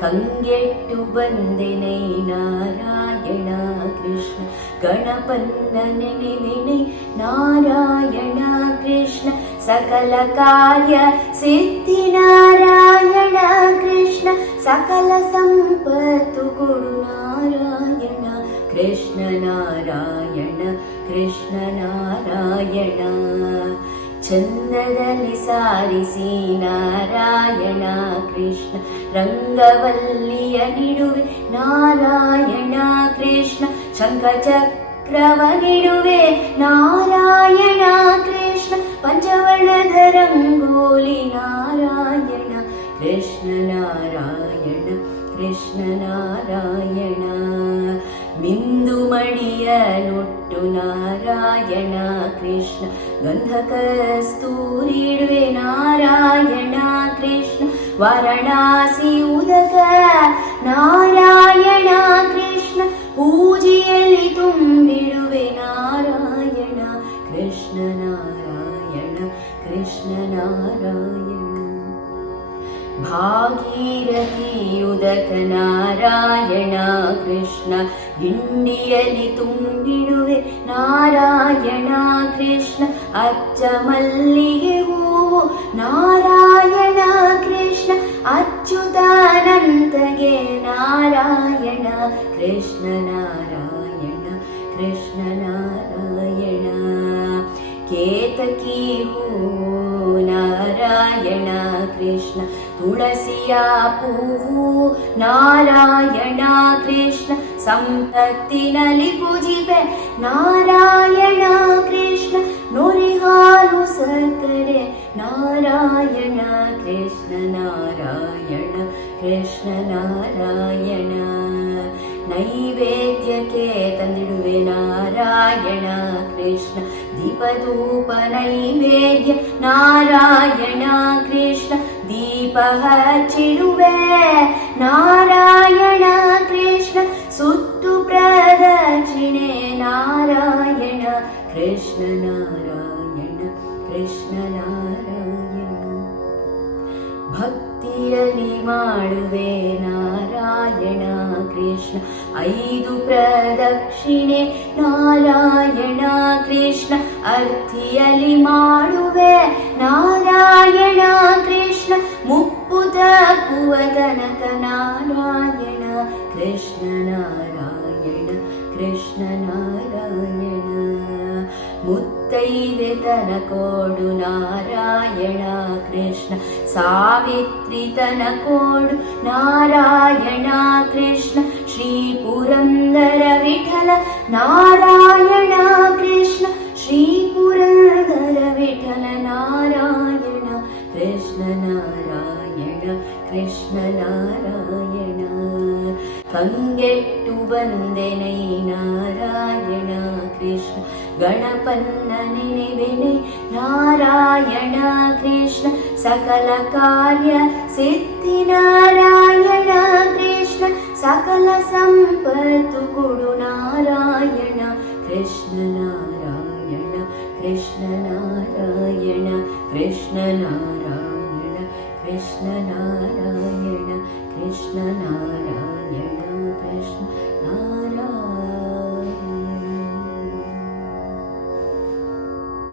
ಕಂಗೆಟ್ಟು ಬಂದೆನೈ ನಾರಾಯಣ ಕೃಷ್ಣ ಗಣಪನ್ನ ನೆನೆವೆನೆ ನಾರಾಯಣ ಕೃಷ್ಣ ಸಕಲ ಕಾರ್ಯ ಸಿದ್ಧಿ ನಾರಾಯಣ ಕೃಷ್ಣ ಸಕಲ ಸಂಪತ್ತು ಕೊಡು ನಾರಾಯಣ ಕೃಷ್ಣ ನಾರಾಯಣ ಕೃಷ್ಣ ನಾರಾಯಣ ಚಂದದಲ್ಲಿ ಸಾರಿಸಿ ನಾರಾಯಣ ಕೃಷ್ಣ ರಂಗವಲ್ಲಿಯ ನಿಡುವೆ ನಾರಾಯಣ ಕೃಷ್ಣ ಶಂಖಚಕ್ರವ ನಿಡುವೆ ನಾರಾಯಣ ಕೃಷ್ಣ ಪಂಚವರ್ಣದ ರಂಗೋಲಿ ನಾರಾಯಣ ಕೃಷ್ಣ ನಾರಾಯಣ ಕೃಷ್ಣ ನಾರಾಯಣ ಮಿಂದು ಮಡಿಯ ನೊಟ್ಟು ನಾರಾಯಣ ಕೃಷ್ಣ ಗಂಧ ಕಸ್ತೂರಿಡುವೆ ನಾರಾಯಣ ಕೃಷ್ಣ ವಾರಣಾಸಿ ಉದಕ ನಾರಾಯಣ ಕೃಷ್ಣ ಪೂಜೆಯಲ್ಲಿ ತುಂಬಿಡುವೆ ನಾರಾಯಣ ಕೃಷ್ಣ ನಾರಾಯಣ ಕೃಷ್ಣ ನಾರಾಯಣ ಭಾಗೀರಥಿ ಉದಕ ನಾರಾಯಣ ಕೃಷ್ಣ ಗಿಂಡಿಯಲ್ಲಿ ತುಂಬಿಡುವೆ ನಾರಾಯಣ ಕೃಷ್ಣ ಅಚ್ಚ ಮಲ್ಲಿಗೆ ಹೂವು ನಾರಾಯಣ ಕೃಷ್ಣ ಅಚ್ಯುತಾನಂತಗೆ ನಾರಾಯಣ ಕೃಷ್ಣ ನಾರಾಯಣ ಕೃಷ್ಣ ನಾರಾಯಣ ಕೇತಕಿ ಹೂವು ನಾರಾಯಣ ಕೃಷ್ಣ ತುಳಸಿಯ ಪೂವು ನಾರಾಯಣ ಕೃಷ್ಣ ಸಂಪತ್ತಿನಲ್ಲಿ ಪೂಜಿಪೆ ನಾರಾಯಣ ಕೃಷ್ಣ ನುರಿಹಾಲು ಸಕ್ಕರೆ ನಾರಾಯಣ ಕೃಷ್ಣ ನಾರಾಯಣ ಕೃಷ್ಣ ನಾರಾಯಣ ನೈವೇದ್ಯಕ್ಕೆ ತಂದಿಡುವೆ ನಾರಾಯಣ ಕೃಷ್ಣ ದೀಪಧೂಪ ನೈವೇದ್ಯ ನಾರಾಯಣ ಕೃಷ್ಣ ದೀಪ ಹಚ್ಚಿಡುವೆ ನಾರಾಯಣ ಕೃಷ್ಣ ಸುತ್ತು ಪ್ರದಕ್ಷಿಣೆ ನಾರಾಯಣ ಕೃಷ್ಣ ನಾರಾಯಣ ಕೃಷ್ಣ ನಾರಾಯಣ ಭಕ್ತಿಯಲ್ಲಿ ಮಾಡುವೆ ನಾರಾಯಣ ಕೃಷ್ಣ 5 ಪ್ರದಕ್ಷಿಣೆ ನಾರಾಯಣ ಕೃಷ್ಣ ಅರ್ಥಿಯಲ್ಲಿ ಮಾಡುವೆ ನಾರಾಯಣ ಕೃಷ್ಣ ಮುಪ್ಪು ತಪ್ಪುವ ತನಕ ನಾರಾಯಣ ಕೃಷ್ಣ ನಾರಾಯಣ ಕೃಷ್ಣ ನಾರಾಯಣ ಮುತ್ತೈದೆ ತನಕೋಡು ನಾರಾಯಣ ಕೃಷ್ಣ ಸಾವಿತ್ರಿ ತನಕೋಡು ನಾರಾಯಣ ಕೃಷ್ಣ ಶ್ರೀ ಪುರಂದರ ವಿಠಲ ನಾರಾಯಣ ಕೃಷ್ಣ ಶ್ರೀ ಪುರಂದರ ವಿಠಲ ನಾರಾಯಣ ಕೃಷ್ಣ ನಾರಾಯಣ ಕೃಷ್ಣ ನಾರಾಯಣ ಕಂಗೆಟ್ಟು ಬಂದೆನೈ ನಾರಾಯಣ ಕೃಷ್ಣ ಗಣಪನ್ನ ನೆನೆವೆನೆ ನಾರಾಯಣ ಕೃಷ್ಣ ಸಕಲ ಕಾರ್ಯ ಸಿದ್ಧಿ ನಾರಾಯಣ ಕೃಷ್ಣ ಸಕಲ ಸಂಪತ್ತು ಕೊಡು ನಾರಾಯಣ ಕೃಷ್ಣ ನಾರಾಯಣ ಕೃಷ್ಣ ನಾರಾಯಣ ಕೃಷ್ಣ ನಾರಾಯಣ ಕೃಷ್ಣ ನಾರಾಯಣ ಕೃಷ್ಣ ನಾರಾಯಣ